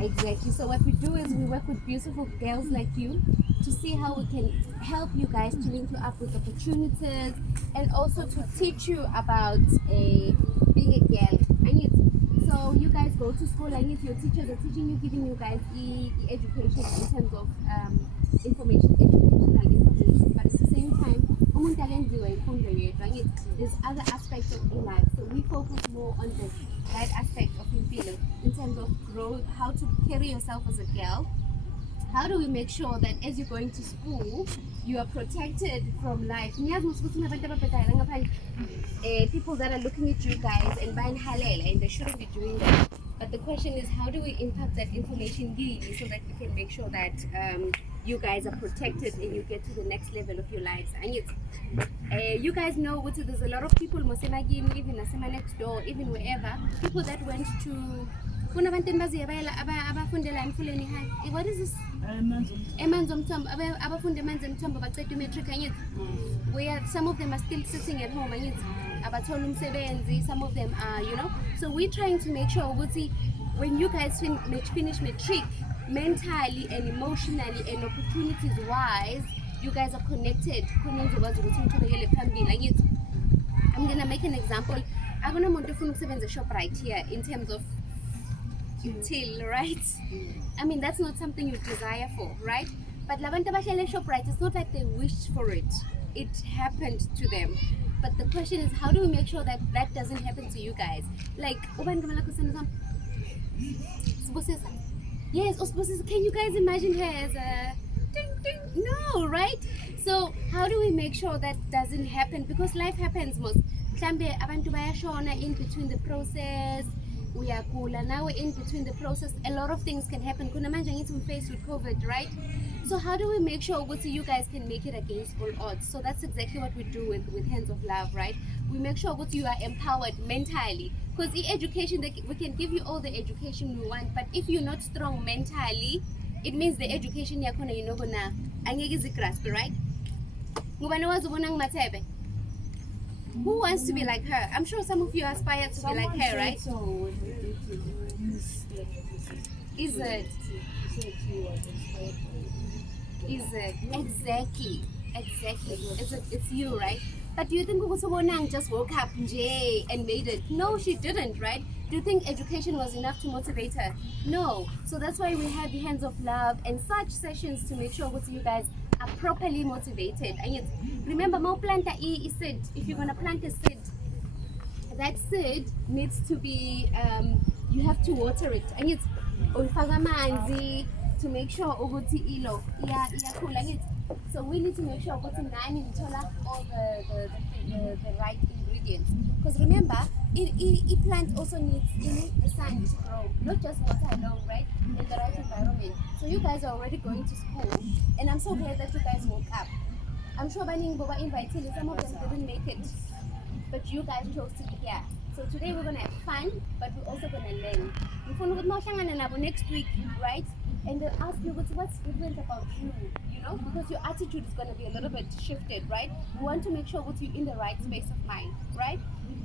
Exactly. So what we do is we work with beautiful girls like you to see how we can help you guys to link you up with opportunities and also to teach you about being a girl. So you guys go to school and your teachers are teaching you, giving you guys education in terms of educational information. But at the same time, umuntu akenziwa imfundo yedwa, angithi there's other aspects of your life. So we focus more on that aspect of impilo in terms of growth, how to carry yourself as a girl. How do we make sure that as you're going to school, you are protected from life? People that are looking at you guys and buying halal, and they shouldn't be doing that. But the question is, how do we impact that information really so that we can make sure that you guys are protected and you get to the next level of your lives? And you guys know what there's a lot of people, even next door, even wherever, people that went to what is this? Where some of them are still sitting at home, some of them are, so we're trying to make sure when you guys finish matric, mentally and emotionally and opportunities wise, you guys are connected. I'm gonna make an example. I'm gonna want to shop right here in terms of till, right? I mean, that's not something you desire for, right? But Lavanta Bashele shop right, it's not like they wished for it. It happened to them. But the question is, how do we make sure that that doesn't happen to you guys? Like, yes, can you guys imagine her as a ding ding? No, right? So how do we make sure that doesn't happen? Because life happens most. In between the process, we are cool, and now we're in between the process. A lot of things can happen. Kuna manje ngithi faced with COVID, right? So how do we make sure you guys can make it against all odds? So that's exactly what we do with Hands of Love, right? We make sure you are empowered mentally. Because the education, we can give you all the education we want, but if you're not strong mentally, it means the education you're gonna angeke grasp, right? Who wants to be like her? I'm sure some of you aspire to be like her, right? Is it? Is it? Exactly. It's you, right? But do you think Wonang just woke up and made it? No, she didn't, right? Do you think education was enough to motivate her? No. So that's why we have the Hands of Love and such sessions to make sure you guys are properly motivated. And yet, remember, more plant a seed. If you're gonna plant a seed, that seed needs to be you have to water it. And it's to make sure so we need to make sure all the right ingredients. Because remember, it plant also needs the sun to grow, not just water alone, right? In the right environment. So you guys are already going to school, and I'm so glad that you guys woke up. I'm sure Banning Boba invited you, some of them didn't make it, but you guys chose to be here. So today we're gonna have fun, but we're also gonna learn. Next week, right? And they'll ask you what's different about you, because your attitude is gonna be a little bit shifted, right? We want to make sure you're in the right space of mind, right?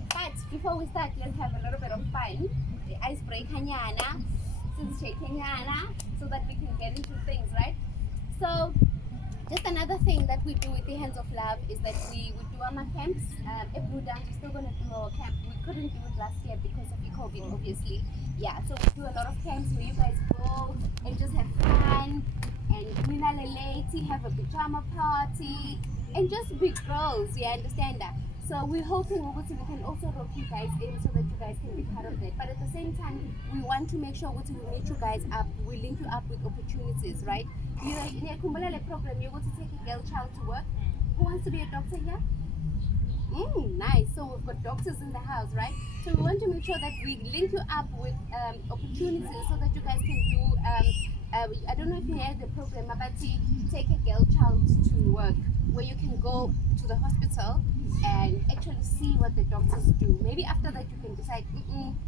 But before we start, let's have a little bit of fun. The icebreaker, so that we can get into things, right? So just another thing that we do with the Hands of Love is that we do our camps. If we're done, we're still going to do our camp. We couldn't do it last year because of the COVID, obviously. Yeah, so we do a lot of camps where you guys go and just have fun and have a pajama party and just be girls. Yeah, understand that. So we're hoping we can also rope you guys in so that you guys can be part of it. But at the same time, we want to make sure we meet you guys up, we link you up with opportunities, right? You program, you're going to take a girl child to work. Who wants to be a doctor here? Nice. So we've got doctors in the house, right? So we want to make sure that we link you up with opportunities so that you guys can do, I don't know if you heard the program, but take a girl child to work, where you can go to the hospital and actually see what the doctors do. Maybe after that you can decide,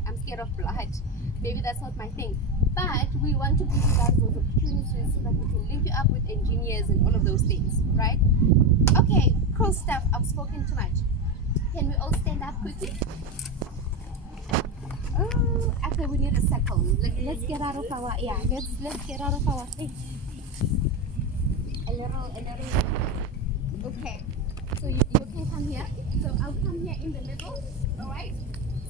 I'm scared of blood. Maybe that's not my thing. But we want to give you guys those opportunities so that we can link you up with engineers and all of those things, right? Okay, cool stuff. I've spoken too much. Can we all stand up quickly? Okay, we need a second. Let's get out of our let's get out of our thing. A little. Okay. So you can come here. So I'll come here in the middle. All right.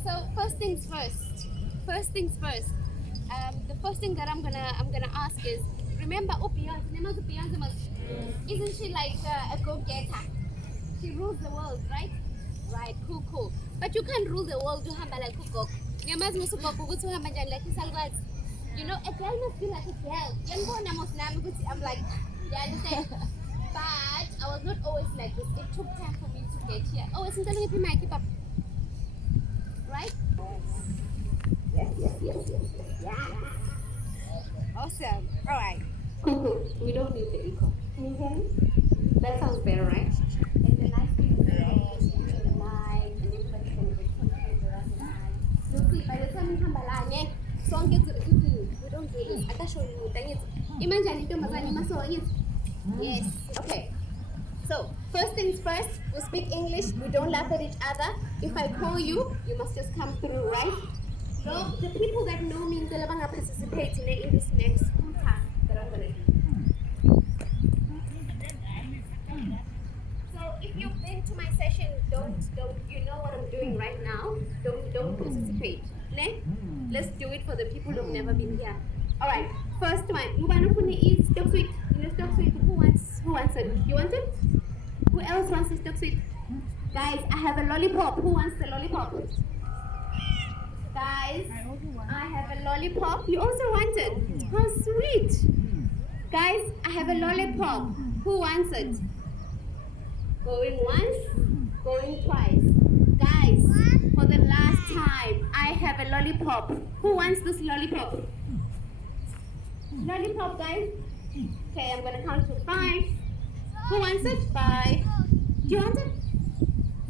So first things first. The first thing that I'm gonna ask is, remember Beyonce, isn't she like a go-getter? She rules the world, right? Right, cool. But you can't rule the world to hamba like Kukok. You know, a girl must be like a girl. I'm like, you understand? But I was not always like this. It took time for me to get here. Oh, it's telling me my keep up. Right? Yes. Yeah. Awesome. All right. Cool. We don't need the echo. Can you hear me? That sounds better, right? And the nice thing is the light, and everybody's going to be content around the light. You'll see, by the time we come by line, song gets we don't do this. I can show you. Imagine it. Yes. Okay. So, first things first, we speak English. We don't laugh at each other. If I call you, you must just come through, right? So, the people that know me, they're going to participate in this next task that I'm going to do. So, if you've been to my session, don't you know what I'm doing right now? Don't participate. Ne? Let's do it for the people who've never been here. All right. First one. Mubanukuni is stock sweet. You know stock sweet. Who wants it? You want it? Who else wants the stock sweet? Guys, I have a lollipop. Who wants the lollipop? Guys, I have a lollipop. You also want it? How sweet. Guys, I have a lollipop. Who wants it? Going once, going twice. Guys, for the last time, I have a lollipop. Who wants this lollipop? Lollipop, guys. Okay, I'm gonna count to 5. Who wants it? 5. Do you want it?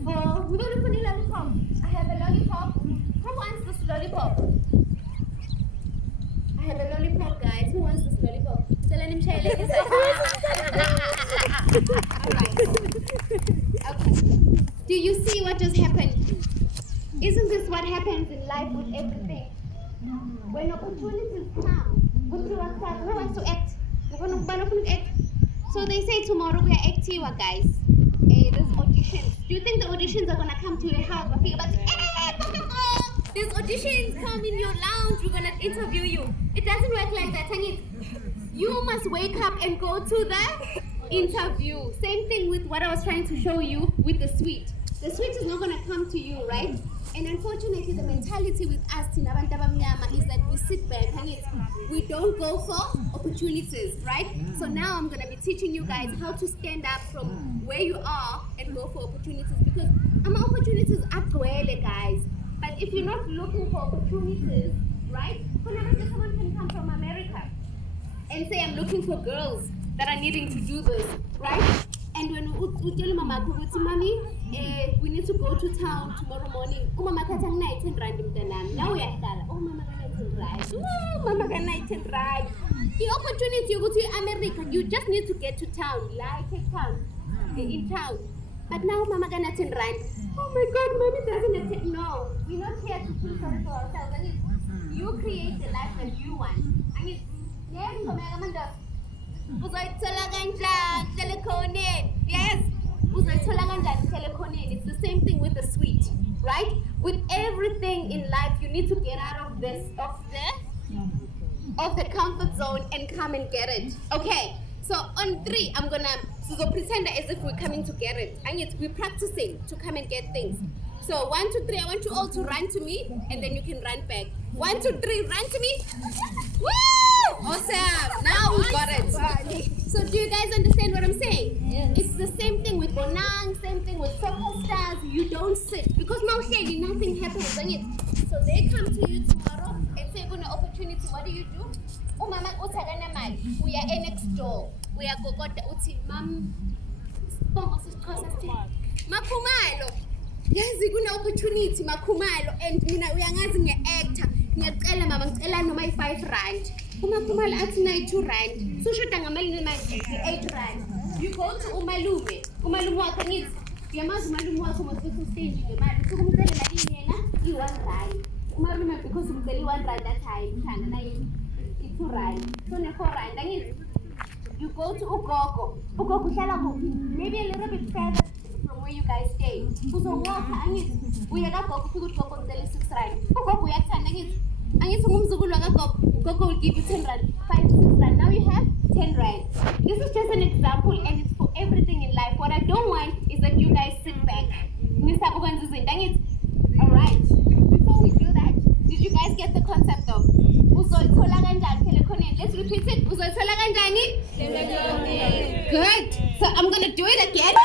4. We're gonna put a lollipop. I have a lollipop. Who wants this lollipop? I have a lollipop, guys. Who wants this lollipop? Alright. Okay. Do you see what just happened? Isn't this what happens in life with everything? When opportunities come, who wants to act? So they say tomorrow we are acting, guys. There's auditions. Do you think the auditions are gonna come to your house? These auditions come in your lounge. We're gonna interview you. It doesn't work like that. You must wake up and go to the interview. Same thing with what I was trying to show you with the sweet. The sweet is not gonna come to you, right? And unfortunately, the mentality with us in Abantu Abamnyama is that we sit back and we don't go for opportunities, right? So now I'm going to be teaching you guys how to stand up from where you are and go for opportunities, because opportunities are great, guys. But if you're not looking for opportunities, right? Someone can come from America and say, I'm looking for girls that are needing to do this, right? And when we tell Mama, Mommy, we need to go to town tomorrow morning. Oh, Mama, can I take random now we are there. Oh, Mama, can I take ride? Oh, Mama, can I take ride? The opportunity you go to America, you just need to get to town, like a town, in town. But now, Mama, can I take ride? Oh my God, Mommy doesn't take. No, we're not here to feel sorry for ourselves. You create the life that you want. Yes. It's the same thing with the sweet, right? With everything in life, you need to get out of the comfort zone and come and get it. Okay. So on 3, I'm gonna pretend as if we're coming to get it, and we're practicing to come and get things. So 1, 2, 3. I want you all to run to me, and then you can run back. 1, 2, 3. Run to me. Woo! Awesome. Now we got it. So do you guys understand what I'm saying? Yes. It's the same thing with Bonang, same thing with soccer stars. You don't sit because now nothing happens. So they come to you tomorrow and say, "Good opportunity." What do? Oh, Mama, we are next door. We are uti Mam. Makumalo. Yes, we have opportunity. Makumalo, and we are an actor. Ngiyacela mama ngicela noma i5 uma kumali athi na i2 so shoda ngamali na 8 you go to umalume wakhe ngithi uyamazi umalume wakhe mase stage ngemali so kumcela yena i1 Remember, because it's only 1 rand that time, it's 2 rand. So, 4 rand. You go to Ugogo. Ugogo, maybe a little bit further from where you guys stay. So, walk, we are not going to go to the 6 rand. Ugogo, we are turning Gogo will give you 10 rand, 5, 6 rand. Now you have 10 rand. This is just an example, and it's for everything in life. What I don't want is that you guys sit back. Alright, before we do that, did you guys get the concept of let's repeat it. Good. So I'm gonna do it again.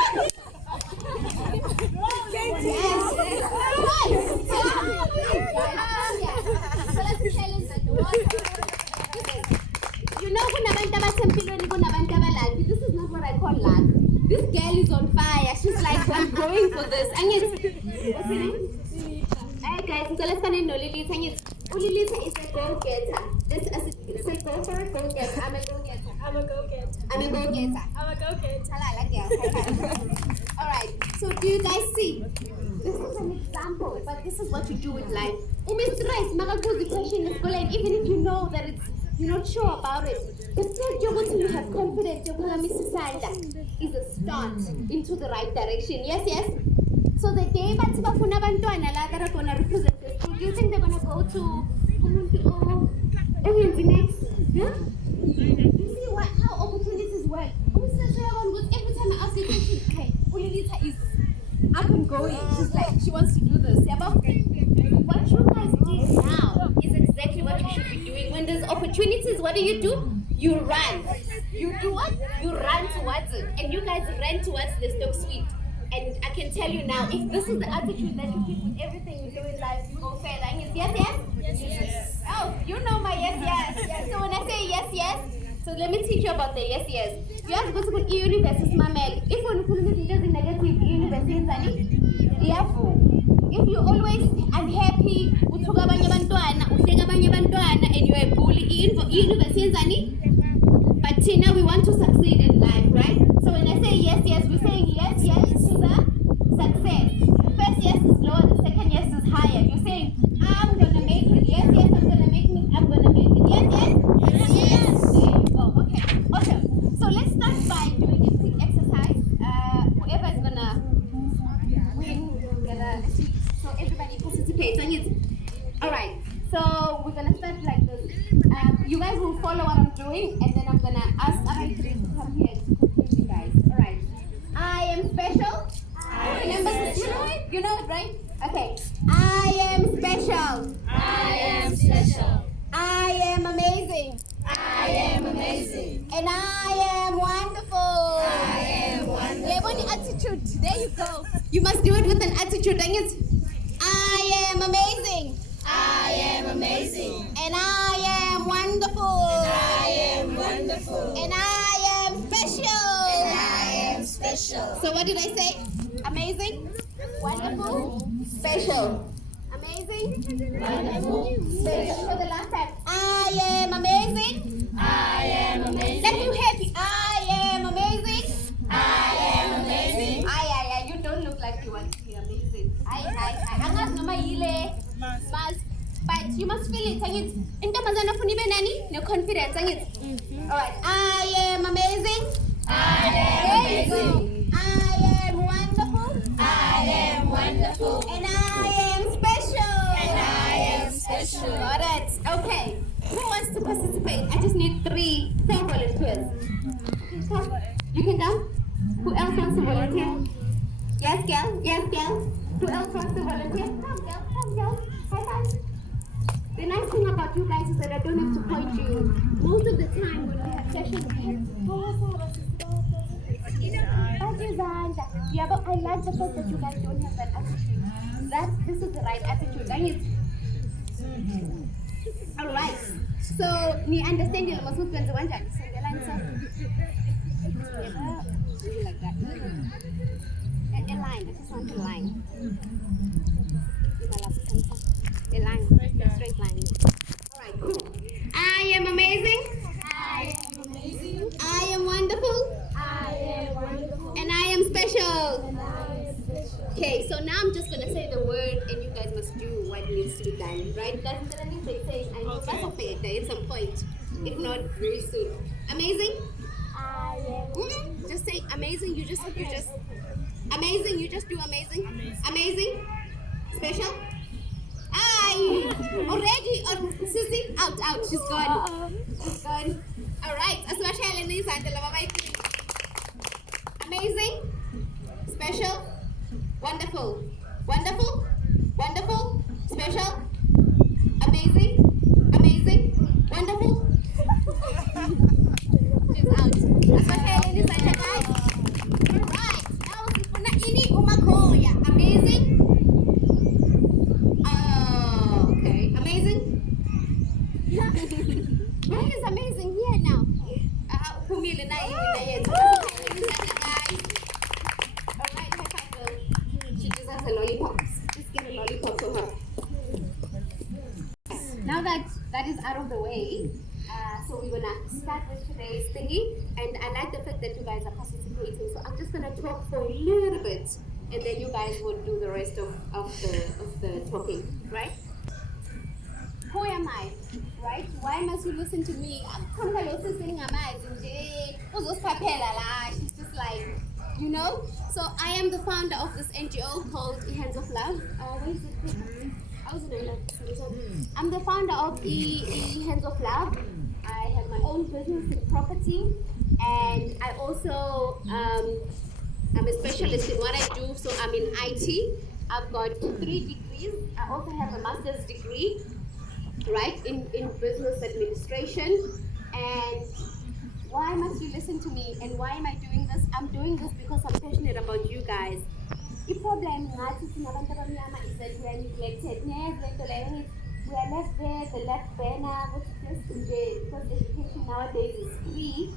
So let's challenge that the water. You know, this is not what I call luck. This girl is on fire. She's like, I'm going for this. What's her name? Hey guys, so let's find Lilita. Lilita is a go-getter. This is a go-getter. I'm a go-getter. I'm a go-getter. I'm a go-getter. I'm a go-getter. I like that. Alright, so do you guys see? This is an example, but this is what you do with life. Depression is going, even if you know that you're not sure about it. The fact you have confidence is a start into the right direction. Yes, yes. So the day that are going to represent the school, do you think they're going to go to next? Yeah? You see how opportunities work? Every time I ask you a question, hey, Ulilita is up and going. She's like, she wants to do this. What you guys did now is exactly what you should be doing. When there's opportunities, what do? You run. You do what? You run towards it. And you guys ran towards the stock suite. And I can tell you now, if this is the attitude that you keep with everything you do in life, you go fair. Like, yes, yes? Yes, yes. Oh, you know my yes, yes. So when I say yes, yes, so let me teach you about the yes, yes. You have to go to the university, mamel. If you're in negative university, if you're always unhappy, and you're a bully, university, but Tina, we want to succeed in life, right? So when I say yes, yes, we're saying yes, yes to the success. The first yes is lower, the second yes is higher. You're saying, I'm gonna make it. Yes, yes, I'm gonna make it. Yes, yes, yes, yes. There you go. Okay. Awesome. So let's start by doing a quick exercise. Whoever is gonna win, so everybody participates. All right. So we're gonna start like this. You guys will follow what I'm doing, and then I'm gonna ask other three to come here to confuse you guys. All right. I am special. Remember this? You know it, right? Okay. I am special. I am special. I am amazing. I am amazing. And I am wonderful. I am wonderful. Attitude. There you go. You must do it with an attitude. I am amazing. I am amazing. And I am wonderful. I am wonderful. And I am special. And I am special. So what did I say? Amazing, wonderful, special. Amazing, Wonderful. special. For the last time. I am amazing. I am amazing. Let me happy. I am amazing. I am amazing. Ay, you don't look like you want to be amazing. But you must feel it. No confidence. Alright. I am amazing. I am There you go. amazing. I am wonderful. I am wonderful. And I am special. And I am special. Got it. Okay. Who wants to participate? I just need 3 volunteers. Come. You can come. Who else wants to volunteer? Yes, girl. Yes, girl. Who else wants to volunteer? Come, girl. Come, girl. High five. The nice thing about you guys is that I don't have to point you. Most of the time when we have sessions, yeah, but I like the fact that you guys don't have that attitude. This is the right attitude. Alright. So, you understand the most of the one like that. A line. I just want a line. A line. A straight line. Alright, cool. I am amazing. I am amazing. I am wonderful. I am wonderful. And I am special. And I am special. Okay, so now I'm just gonna say the word and you guys must do what needs to be done. right? That's literally they saying, I know that's a fair at some point, if not very soon. Amazing? Just say amazing. You just amazing. You just do amazing. Amazing. Special. Hi. Already. Susie, out. She's gone. She's gone. All right. Amazing. Special. Wonderful. Wonderful. Wonderful. Special. Amazing. Amazing. Wonderful. She's out. That's what Helen is like, guys. Alright. Now sifuna ini umakoya. Amazing. Okay. Amazing. Why is amazing here now? Kumile na yini yethu. Guys. Alright, high five girl. She deserves a lollipop. Just give a lollipop to her. Now that that is out of the way, so we're gonna start with today's thingy, and I like the fact that you guys are participating. So I'm just gonna talk for a little bit, and then you guys will do the rest of the talking, right? Who am I? Right? Why must you listen to me? She's just like, you know. So I am the founder of this NGO called Handsofluv. Where is it? I'm the founder of Handsofluv. I have my own business in property, and I also I'm a specialist in what I do. So I'm in IT. I've got 3 degrees. I also have a master's degree, right, in business administration. And why must you listen to me? And why am I doing this? I'm doing this because I'm passionate about you guys. The problem is that we are neglected. We are left there, the left banner, which is just today, because education nowadays is free.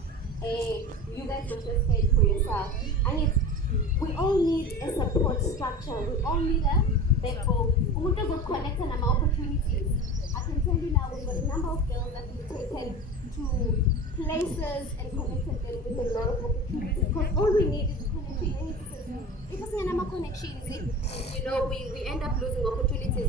You guys must just pay it for yourself. And we all need a support structure. We all need a backbone. We want to connect on our opportunities. I can tell you now, we've got a number of girls that we've taken to places and connected them with a lot of opportunities. Because all we need is connection. Because we have connections, you know, we end up losing opportunities.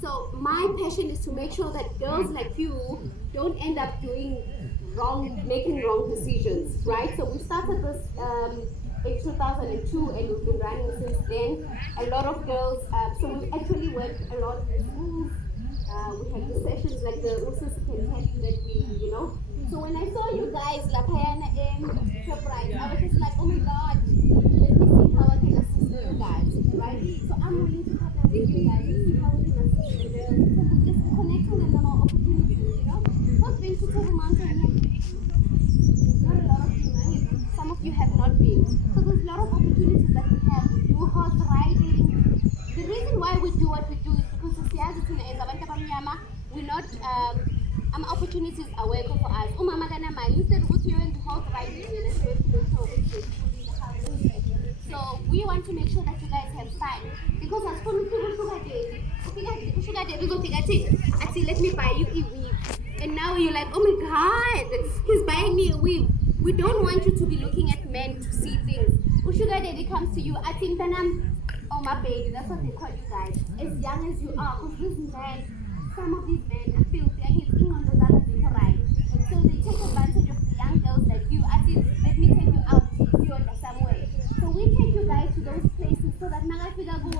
So my passion is to make sure that girls like you don't end up making wrong decisions, right? So we started this in 2002, and we've been running since then. A lot of girls, so we've actually worked a lot with schools. We had the sessions like the Usus can tell you that we, you know. So when I saw you guys, Lapayana and Shoprite, I was just like, oh my God, let me see how I can assist you guys, right? So I'm willing to partner with you guys to see how we can assist you guys. Just connecting and more opportunities, you know. Who's been to Table Mountain? Not a lot of you, right? Some of you have not been. So there's a lot of opportunities that we have. We do horse riding. The reason why we do what we do is because we're not opportunities are working for us. Instead of you into horse riding, so we want to make sure that you guys have fun. Because as for sugar daddy, let me buy you a weave. And now you're like, oh my God, he's buying me a weave. We don't want you to be looking at men to see things. When sugar daddy comes to you, I think oh my baby, that's what they call you guys. As young as you are, because this man, some of these men are filthy and he's in on those other people, right? So they take advantage of the young girls like you. I think, let me take you out to you in some way. So we take you guys to those places so that Nagafida go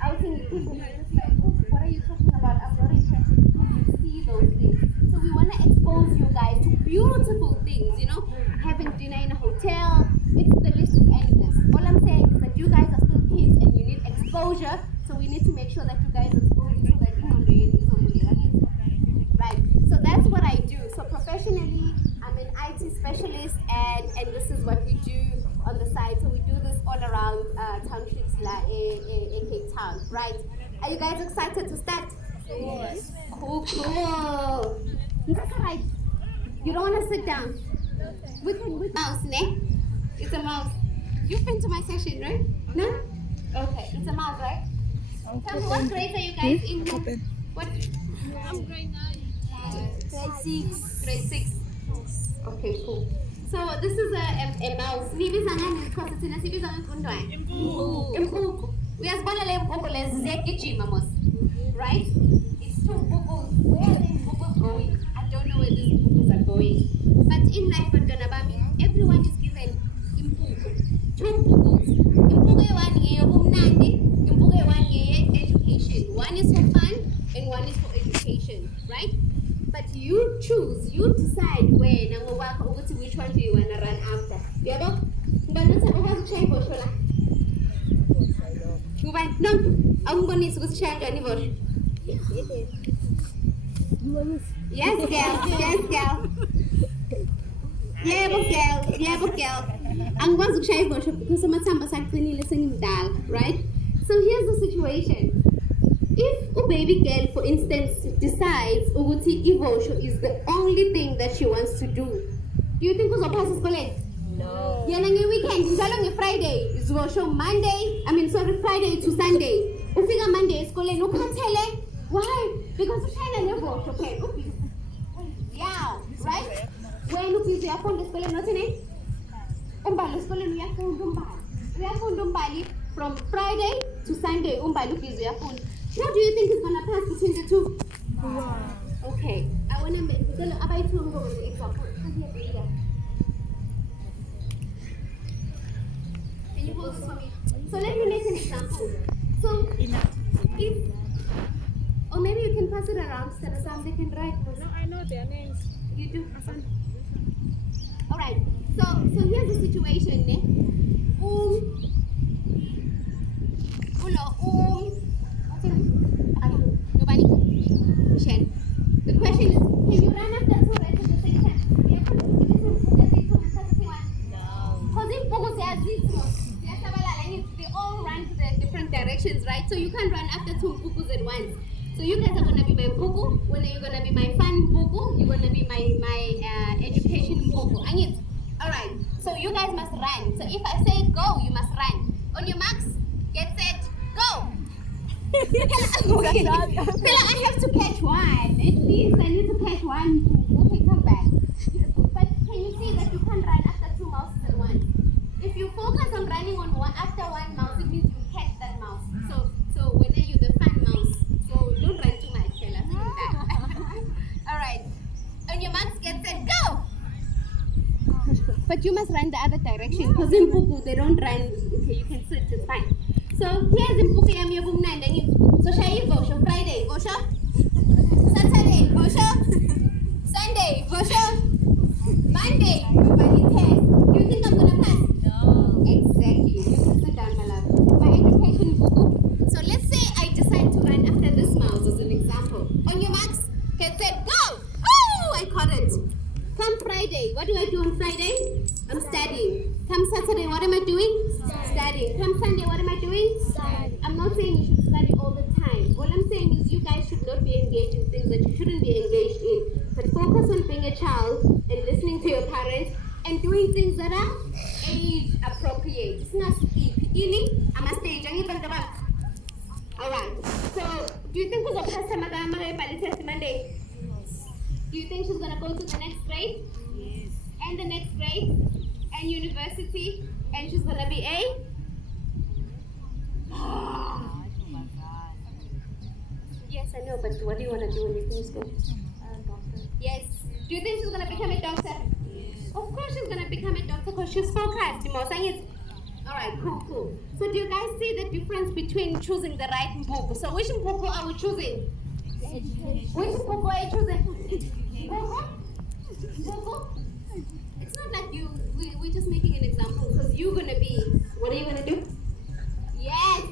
out in the people are just like, oh, what are you talking about? I'm not interested, because you see those things. So we want to expose you guys to beautiful things, you know, having dinner in a hotel. The list is endless. All I'm saying is that you guys are still kids and you need exposure, so we need to make sure that you guys expose you so that you know right. So that's what I do. So professionally, I'm an IT specialist, and this is what we do on the side. So we do this all around townships in Cape Town, right? Are you guys excited to start? Yes. Cool. That's all right. You don't want to sit down. We can mouse, ne? It's a mouse. You've been to my session, right? No? Okay, it's a mouse, right? Tell me, what grade are you guys in? What? I'm grade 9. Grade 6. Grade 6. Okay, cool. So this is a mouse. Nibiza ngani because it's in a sibiza ngani? Impuku. Uyazibona le mpuku lezi ziyagijima mos. Right? two bukus. Where are these bukus going? I don't know where these bukus are going. But in life, everyone is given impuku. Two bukus. Impuku one impuku one education. One is for fun and one is for education, right? But you choose, you decide when and which one do you want to run after. Yabo? No, I'm going to change anymore. Yes, girl. Yeah, girl. I'm going to change because I'm listening, right? So here's the situation. If a baby girl, for instance, decides Uguti Ivosho is the only thing that she wants to do you think who's pass school? No. Yanangi weekend, Zalong Friday, Ivosho Friday to Sunday. Ufiga Monday school, no can't tell it. Why? Because you shine and Ivosho, okay? Yeah, right? When you see your phone, the school, not in it. Umbalo school, we are Fundumbali from Friday to Sunday. Umbalu is your phone. What do you think is going to pass between the two? Wow. Okay, I want to make the example. Can you hold this for me? So let me make an example. So, if, or maybe you can pass it around so that they can write. No, I know their names. You do? All right. So here's the situation. Nobody. Michelle. The question is, can you run after two at the same time? No. They all run to the different directions, right? So you can't run after two bukus at once. So you guys are gonna be my buku. When you're gonna be my fun buku, you're gonna be my education buku. All right. So you guys must run. So if I say go, you must run. On your marks, get set, go. Okay. I have to catch one. At least I need to catch one. Okay, come back. But can you see that you can't run after two mouses at once? If you focus on running on one after one mouse, it means you catch that mouse. So when are you the fun mouse? So don't run too much, Kayla. All right. On your marks, get set, go. But you must run the other direction because in Puku they don't run. Okay, you can sit, it's fine. So here's in Puku yam yabung nandang. So Shai Vosho Friday, Vosho. Saturday, Vosho. Sunday, Vosho. Monday, everybody test. Do you think I'm gonna pass? No. Exactly. You can sit down, my love. My education Puku. So let's say I decide to run after this mouse as an example. On your marks, get set, go! Oh, I caught it. Come Friday, what do I do on Friday? I'm studying. Come Saturday, what am I doing? Studying. Come Sunday, what am I doing? Studying. I'm not saying you should study all the time. All I'm saying is you guys should not be engaged in things that you shouldn't be engaged in. But focus on being a child and listening to your parents and doing things that are age appropriate. It's not steep. I'm a stage. Alright. So, do you think we're going to pass test Monday? Do you think she's going to go to the next grade? Yes. And the next grade? And university? And she's going to be a? Yes, I know, but what do you want to do when you finish school? Doctor. Yes. Do you think she's going to become a doctor? Yes. Of course she's going to become a doctor because she's focused. Alright, cool. So do you guys see the difference between choosing the right mpuku? So which mpuku are we choosing? Education. Which mpuku are you choosing? Mpuku? It's not like we're just making an example because you're going to be, what are you going to do? Yes,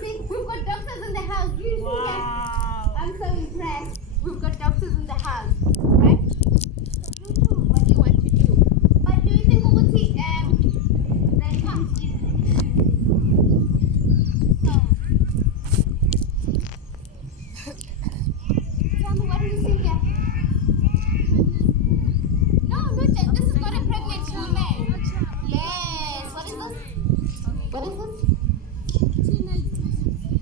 see, we've got doctors in the house. You see that? Wow. I'm so impressed. We've got doctors in the house, right? So you choose what you want to do. But do you think we would see that comes? Tell me, what do you think here? No, this is not a pregnant woman. Yes, what is this? What is this?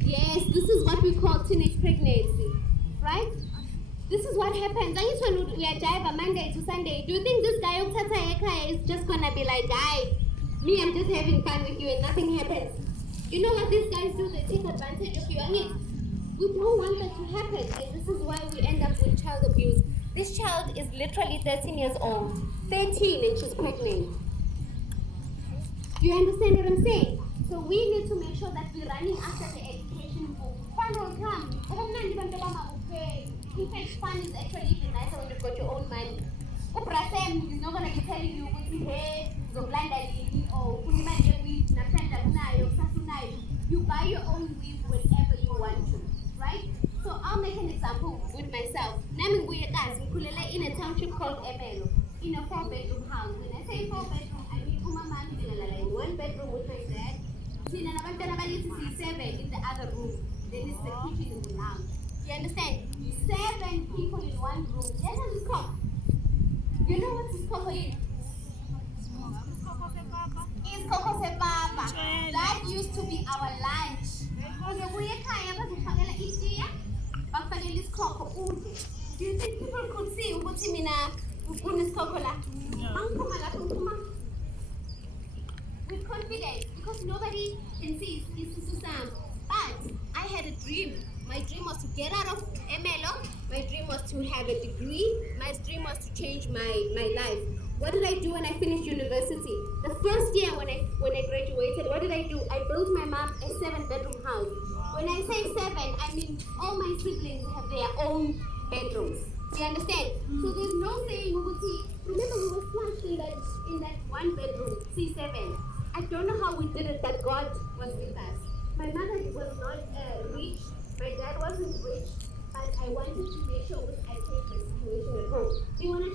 Yes, this is what we call teenage pregnancy, right? This is what happens. I used to we are driver Monday to Sunday. Do you think this guy is just gonna be like, guy, me, I'm just having fun with you and nothing happens? You know what these guys do? They take advantage of you. We don't want that to happen, and this is why we end up with child abuse. This child is literally 13 years old, 13, and she's pregnant. Do you understand what I'm saying? So we need to make sure that we're running after the education book. Fun will come. In fact, fun is actually even nicer when you've got your own money. Ubrasem is not going to be telling you, hey, zoblanda lini, or kunimanje weave, napenda unayo, sasunayo. You buy your own weave whenever you want to, right? So I'll make an example with myself. Nami nguyekazi ngikhulele in a township called Emelo, in a 4-bedroom house. When I say 4-bedroom, I mean umama ngilalala in 1 bedroom with my dad. Thina nabantwana balithi siyi-7 in the other room. Then it's the kitchen in the lounge. You understand? 7 people in one room. Yes, this cock. You know what this cock is? It's coco sepapa. That used to be our lunch. Uzobuya ekhaya bazofakela itiya, bakufakela isikhokho udle. Do you think people could see ukuthi mina kunesikhokho la? Angiphuma lapho ngiphuma with confidence because nobody can see isisu sami. But I had a dream. My dream was to get out of MLO. My dream was to have a degree. My dream was to change my life. What did I do when I finished university? The first year when I graduated, what did I do? I built my mom a 7-bedroom house. When I say 7, I mean all my siblings have their own bedrooms. You understand? So there's no saying, remember we were flushed in that 1 bedroom, C7. I don't know how we did it, that God was with us. My mother was not rich. My dad wasn't rich. But I wanted to make sure I changed my situation at home. Do you want to